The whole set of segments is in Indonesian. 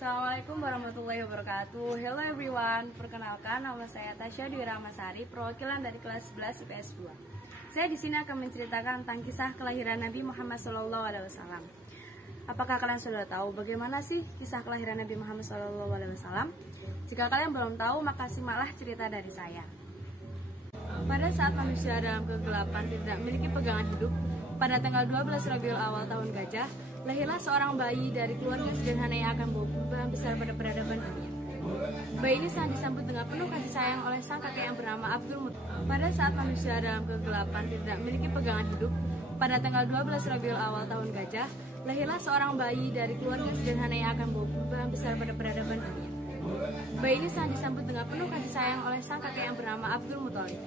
Assalamualaikum warahmatullahi wabarakatuh. Hello everyone, perkenalkan nama saya Tasya Dwi Rahmasari, perwakilan dari kelas 11 IPS 2. Saya di sini akan menceritakan tentang kisah kelahiran Nabi Muhammad SAW. Apakah kalian sudah tahu bagaimana sih kisah kelahiran Nabi Muhammad SAW? Jika kalian belum tahu, maka simaklah cerita dari saya. Pada saat manusia dalam kegelapan tidak memiliki pegangan hidup, pada tanggal 12 Rabiul Awal tahun Gajah, lahirlah seorang bayi dari keluarga sederhana yang akan bawa perubahan besar pada peradaban dunia. Bayi ini sangat disambut dengan penuh kasih sayang oleh sang kakek yang bernama Abdul Muttalib. Pada saat manusia dalam kegelapan tidak memiliki pegangan hidup, pada tanggal 12 Rabiul Awal tahun Gajah, lahirlah seorang bayi dari keluarga sederhana yang akan bawa perubahan besar pada peradaban dunia. Bayi ini sangat disambut dengan penuh kasih sayang oleh sang kakek yang bernama Abdul Muttalib.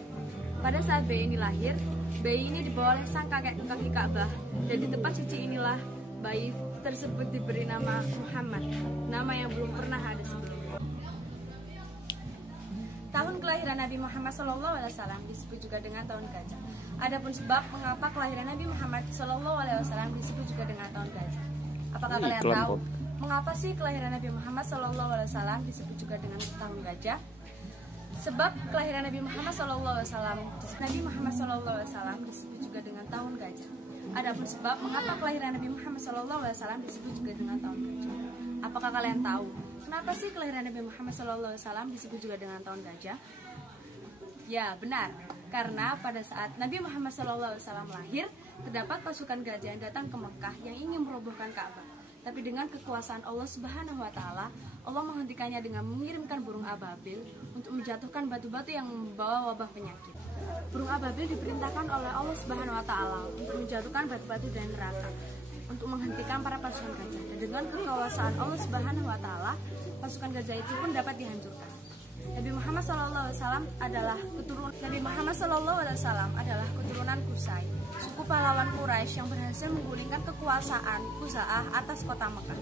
Pada saat bayi ini lahir, bayi ini dibawa oleh sang kakek ke kaki Ka'bah, dan di tempat suci inilah bayi tersebut diberi nama Muhammad, nama yang belum pernah ada sebelumnya. Tahun kelahiran Nabi Muhammad SAW disebut juga dengan tahun gajah. Adapun sebab mengapa kelahiran Nabi Muhammad SAW disebut juga dengan tahun gajah. Apakah kalian tahu mengapa sih kelahiran Nabi Muhammad SAW disebut juga dengan tahun gajah? Sebab kelahiran Nabi Muhammad SAW disebut juga dengan tahun gajah. Adapun sebab mengapa kelahiran Nabi Muhammad SAW disebut juga dengan tahun gajah. Apakah kalian tahu kenapa sih kelahiran Nabi Muhammad SAW disebut juga dengan tahun gajah? Ya, benar. Karena pada saat Nabi Muhammad SAW lahir, terdapat pasukan gajah yang datang ke Mekah yang ingin merobohkan Ka'bah. Tapi dengan kekuasaan Allah Subhanahu wa Ta'ala, Allah menghentikannya dengan mengirimkan burung ababil untuk menjatuhkan batu-batu yang membawa wabah penyakit. Burung ababil diperintahkan oleh Allah Subhanahu wa Ta'ala untuk menjatuhkan batu-batu dari neraka untuk menghentikan para pasukan gajah. Dan dengan kekuasaan Allah Subhanahu wa Ta'ala, pasukan gajah itu pun dapat dihancurkan. Nabi Muhammad SAW adalah keturunan Qusay, suku pahlawan Quraisy yang berhasil menggulingkan kekuasaan Khuza'ah atas kota Mekah.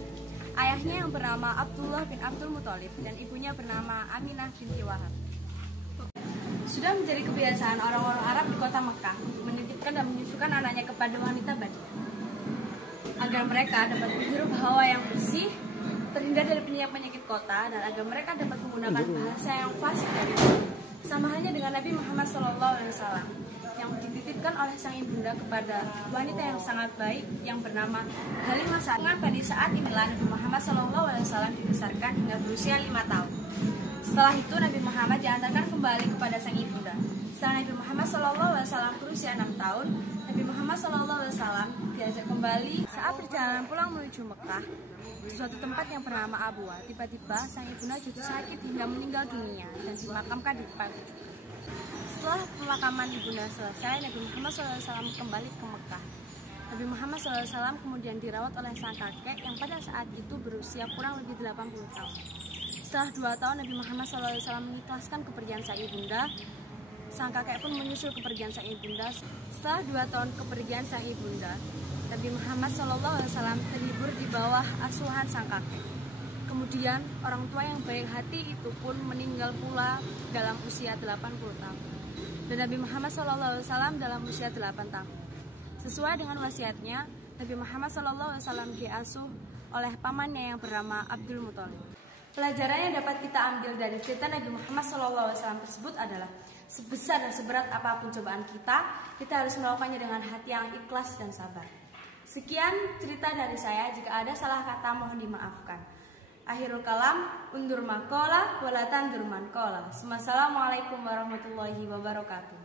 Ayahnya yang bernama Abdullah bin Abdul Muttalib dan ibunya bernama Aminah binti Wahab. Sudah menjadi kebiasaan orang-orang Arab di kota Mekah menitipkan dan menyusukan anaknya kepada wanita Badiyah agar mereka dapat menghirup hawa yang bersih, terhindar dari penyakit kota, dan agar mereka dapat menggunakan bahasa yang fasih dari Allah. Sama halnya dengan Nabi Muhammad SAW yang dititipkan oleh sang ibunda kepada wanita yang sangat baik yang bernama Halimah Sa'diyah. Pada saat inilah Nabi Muhammad SAW dibesarkan hingga berusia 5 tahun. Setelah itu Nabi Muhammad diantarkan kembali kepada sang ibunda. Setelah Nabi Muhammad SAW berusia 6 tahun, Nabi Muhammad SAW diajak kembali saat perjalanan pulang menuju Mekah di suatu tempat yang bernama Abwa. Tiba-tiba sang ibunda jatuh sakit hingga meninggal dunia dan dimakamkan di tempat itu. Setelah pemakaman ibunda selesai, Nabi Muhammad SAW kembali ke Mekah. Nabi Muhammad SAW kemudian dirawat oleh sang kakek yang pada saat itu berusia kurang lebih 80 tahun. Setelah 2 tahun Nabi Muhammad SAW mengikhlaskan kepergian sang ibunda, sang kakek pun menyusul kepergian sang ibunda. Setelah 2 tahun kepergian sang ibunda, Nabi Muhammad SAW terhibur di bawah asuhan sang kakek. Kemudian orang tua yang baik hati itu pun meninggal pula dalam usia 80 tahun. Dan Nabi Muhammad SAW dalam usia 8 tahun. Sesuai dengan wasiatnya, Nabi Muhammad SAW diasuh oleh pamannya yang bernama Abdul Muttalib. Pelajaran yang dapat kita ambil dari cerita Nabi Muhammad SAW tersebut adalah sebesar dan seberat apapun cobaan kita harus melakukannya dengan hati yang ikhlas dan sabar. Sekian cerita dari saya, jika ada salah kata mohon dimaafkan. Akhirul kalam, undur makola, walatan durman kola. Wassalamualaikum warahmatullahi wabarakatuh.